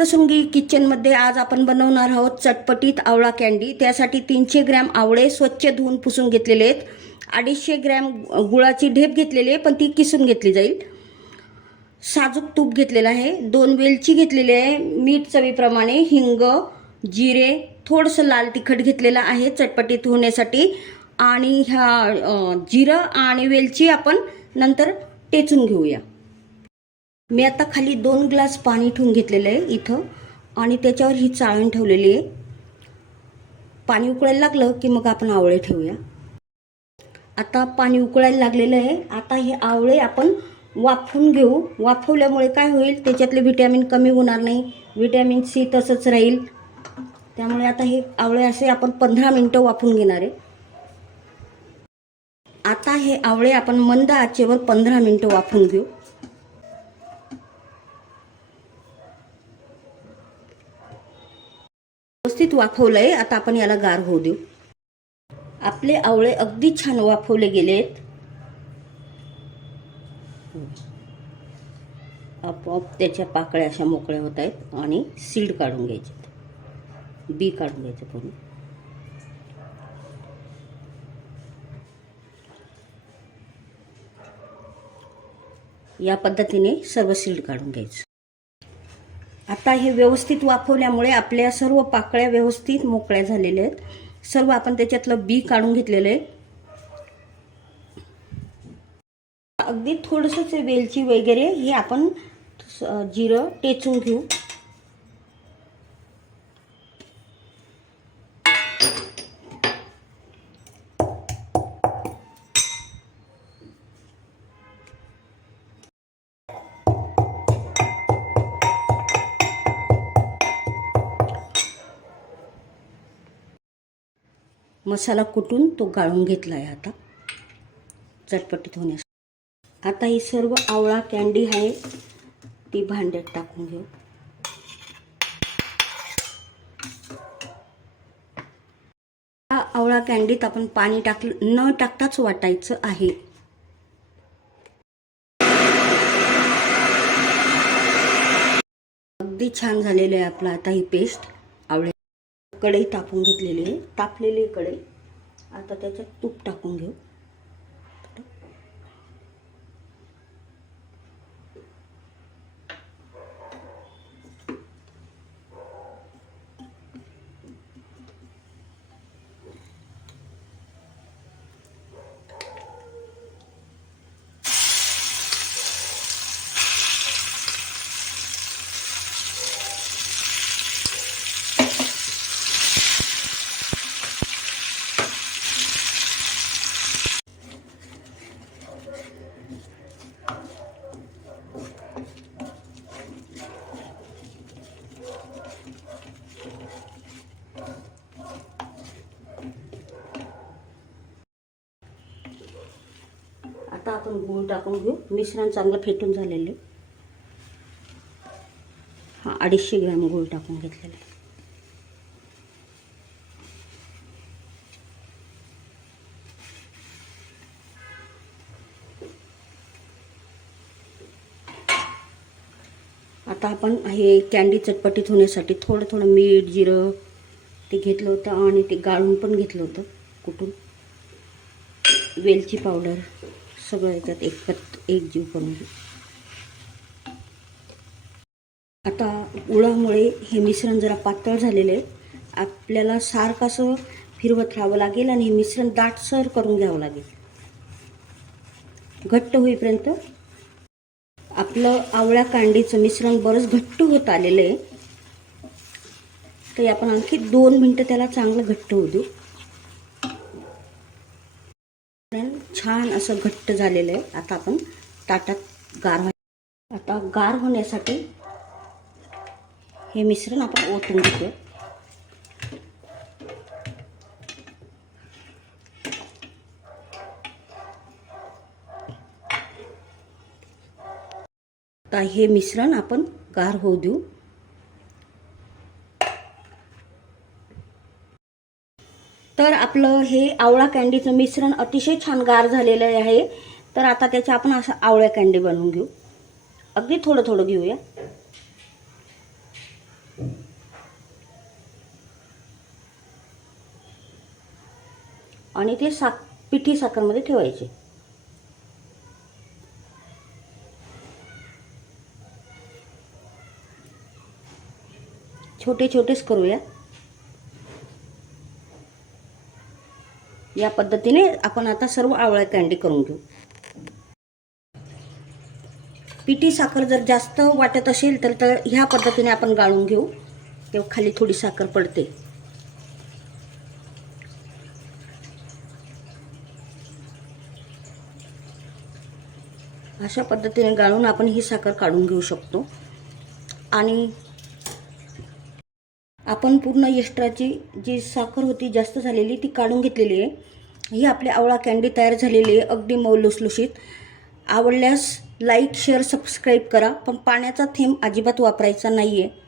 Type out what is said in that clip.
सप्तशृंगी किचनमध्ये आज आपण बनवणार आहोत चटपटीत आवळा कॅन्डी त्यासाठी तीनशे ग्रॅम आवळे स्वच्छ धुवून पुसून घेतलेले आहेत. अडीचशे ग्रॅम गुळाची ढेप घेतलेली आहे पण ती किसून घेतली जाईल. साजूक तूप घेतलेलं आहे. दोन वेलची घेतलेली आहे. मीठ चवीप्रमाणे हिंग जिरे थोडंसं लाल तिखट घेतलेलं आहे चटपटीत होण्यासाठी. आणि ह्या जिरं आणि वेलची आपण नंतर टेचून घेऊया. मी आता खाली दोन ग्लास पाणी ठेवून घेतलेलं आहे इथं. आणि त्याच्यावर ही चाळण ठेवलेली आहे. पाणी उकळायला लागलं की मग आपण आवळे ठेवूया. आता पाणी उकळायला लागलेलं आहे. आता हे आवळे आपण वाफवून घेऊ. वाफवल्यामुळे काय होईल? त्याच्यातले व्हिटॅमिन कमी होणार नाही. व्हिटॅमिन सी तसंच राहील. त्यामुळे आता हे आवळे असे आपण पंधरा मिनटं वाफून घेणार आहे. आता हे आवळे आपण मंद आचेवर पंधरा मिनटं वाफून घेऊ. व्यवस्थित वाफवलंय आता आपण याला गार होऊ देऊ. आपले आवळे अगदी छान वाफवले गेलेत. आपोआप त्याच्या पाकळ्या अशा मोकळ्या होत आहेत आणि सीड काढून घ्यायचे बी काढून घ्यायचं पूर्ण. या पद्धतीने सर्व सीड काढून घ्यायचं. आता हे व्यवस्थित वाफवल्यामुळे आपल्या सर्व पाकळ्या व्यवस्थित मोकळ्या झालेल्या आहेत. सर्व आपण त्याच्यातलं बी काढून घेतलेलं आहे. अगदी थोडंसंच वेलची वगैरे हे आपण जिरं टेचून घेऊ. मसाला कुटून तो गाळून घेतला आहे आता. चटपटीत होण्यास. आता ही सर्व आवळा कॅन्डी आहे ती भांड्यात टाकून घेऊ. आवळा कॅन्डीत आपण पाणी टाकलं न टाकताच वाटायचं आहे. अगदी छान झालेलं आहे आपलं आता ही पेस्ट कढई तापून घेतलेली आहे. तापलेली कढई. आता त्याच्यात तूप टाकून घेऊ. आता आपण गूळ टाकून घेऊ. मिश्रण चांगलं फेटून झालेलं आहे. हा अडीचशे ग्रॅम गूळ टाकून घेतलेला आहे. आता आपण हे कॅन्डी चटपटीत होण्यासाठी थोडं थोडं मीठ जिरं ते घेतलं होतं आणि ते गाळून पण घेतलं होतं कुठून? वेलची पावडर. सगळं याच्यात एकपत एक जीव करून घेऊ आता गुळामुळे हे मिश्रण जरा पातळ झालेलं आहे आपल्याला सारखं असं फिरवत राहावं लागेल आणि हे मिश्रण दाटसर करून घ्यावं लागेल. घट्ट होईपर्यंत आपलं आवळ्या कांडीचं मिश्रण बरंच घट्ट होत आलेलं आहे. तर आपण आणखी दोन मिनटं त्याला चांगलं घट्ट होऊ देऊ. छान असं घट्ट झालेलं आहे. आता आपण ताटात गार आता गार होण्यासाठी हे मिश्रण आपण ओतून घेतो आता हे मिश्रण आपण गार होऊ देऊ तर आपलं हे आवळा कँडीचं मिश्रण अतिशय छान गार झालेलं आहे. तर आता त्याच्या आपण असं आवळ्या कँडी बनवून घेऊ. अगदी थोडं थोडं घेऊया. आणि ते साक पिठी साखरमध्ये ठेवायचे. छोटे छोटेच करूया. या पद्धतीने आपण आता सर्व आवळ्या कँडी करून घेऊ. पिठी साखर जर जास्त वाटत असेल तर तर ह्या पद्धतीने आपण गाळून घेऊ. तेव्हा खाली थोडी साखर पडते. अशा पद्धतीने गाळून आपण ही साखर काढून घेऊ शकतो. आणि आपण पूर्ण एक्स्ट्राची जी साखर होती जास्त झालेली ती काढून घेतलेली आहे. ही आपली आवळा कँडी तयार झालेली आहे अगदी मऊ लुसलुशीत आवडल्यास लाईक शेअर सबस्क्राईब करा. पण पाण्याचा थेंब अजिबात वापरायचा नाही आहे